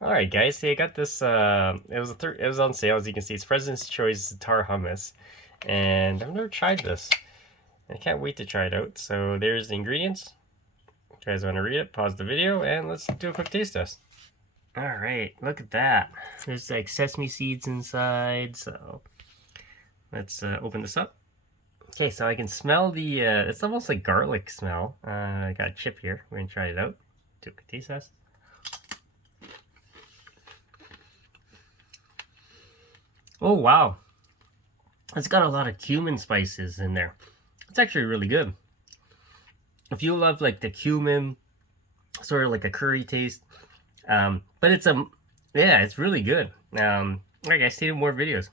All right, guys. See, I got this. It was on sale, as you can see. It's President's Choice Zaatar Hummus, and I've never tried this. I can't wait to try it out. So there's the ingredients. If you guys want to read it, pause the video, and let's do a quick taste test. All right, look at that. There's like sesame seeds inside. So let's open this up. Okay, so I can smell the. It's almost like garlic smell. I got a chip here. We're gonna try it out. Do a quick taste test. Oh wow, it's got a lot of cumin spices in there. It's actually really good. If you love like the cumin, sort of like a curry taste, but it's yeah, it's really good. Alright guys, stay tuned for more videos.